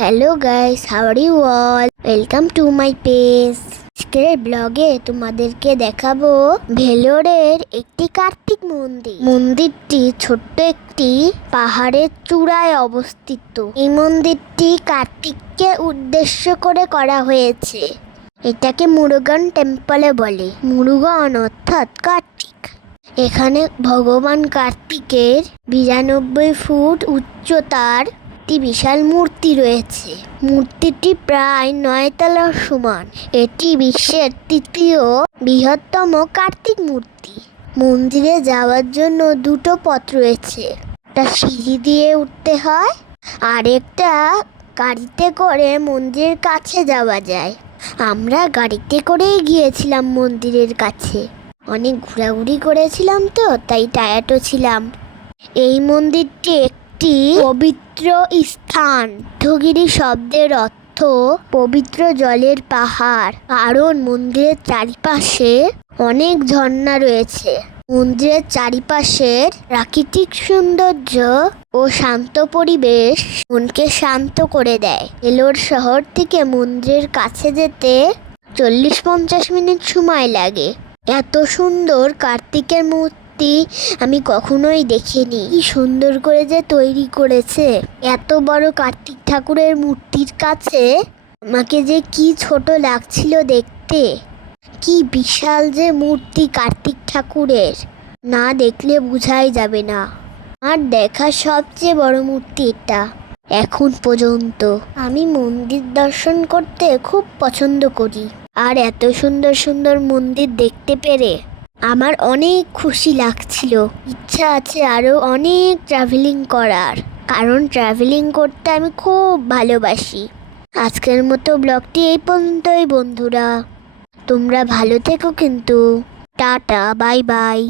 Hello guys, how are you all? Welcome to my page. আজকের ব্লগে তোমাদেরকে দেখাবো ভেলোরের একটি কার্তিক মন্দির। মন্দিরটি ছোট্ট একটি পাহাড়ের চূড়ায় অবস্থিত। এই মন্দিরটি কার্তিককে উদ্দেশ্য করে করা হয়েছে। এটাকে মুরুগান টেম্পলে বলে। মুরুগান অর্থাৎ কার্তিক। এখানে ভগবান কার্তিকের 92 ফুট উচ্চতার একটি বিশাল মূর্তি রয়েছে। মূর্তিটি প্রায় 9 তলার সমান। এটি বিশ্বের তৃতীয় বৃহত্তম কার্তিক মূর্তি। মন্দিরে যাওয়ার জন্য দুটো পথ রয়েছে। একটা সিঁড়ি দিয়ে উঠতে হয়, আর একটা গাড়িতে করে মন্দিরের কাছে যাওয়া যায়। আমরা গাড়িতে করেই গিয়েছিলাম মন্দিরের কাছে। অনেক ঘোরাঘুরি করেছিলাম তো, তাই টায়ার্ডও ছিলাম। এই মন্দিরটি একটি পবিত্র স্থান। বুদ্ধগিরি শব্দের অর্থ পবিত্র জলের পাহাড়, কারণ মন্দিরের চারিপাশে অনেক ঝর্ণা রয়েছে। মন্দিরের চারিপাশের প্রাকৃতিক সৌন্দর্য ও শান্ত পরিবেশ মনকে শান্ত করে দেয়। ভেলোর শহর থেকে মন্দিরের কাছে যেতে 40-50 মিনিট সময় লাগে। এত সুন্দর কার্তিকের মূর্তি আমি কখনোই দেখিনি। কি সুন্দর করে যে তৈরি করেছে। এত বড় কার্তিক ঠাকুরের মূর্তির কাছে আমাকে যে কি ছোট লাগছিল দেখতে। কি বিশাল যে মূর্তি কার্তিক ঠাকুরের, না দেখলে বোঝাই যাবে না। আর দেখা সবচেয়ে বড় মূর্তি এটা এখন পর্যন্ত। আমি মন্দির দর্শন করতে খুব পছন্দ করি, আর এত সুন্দর সুন্দর মন্দির দেখতে পেরে আমার অনেক খুশি লাগছিল। ইচ্ছা আছে আরও অনেক ট্রাভেলিং করার, কারণ ট্রাভেলিং করতে আমি খুব ভালোবাসি। আজকের মতো ব্লগটি এই পর্যন্তই বন্ধুরা। তোমরা ভালো থেকো কিন্তু। Tata, bye bye.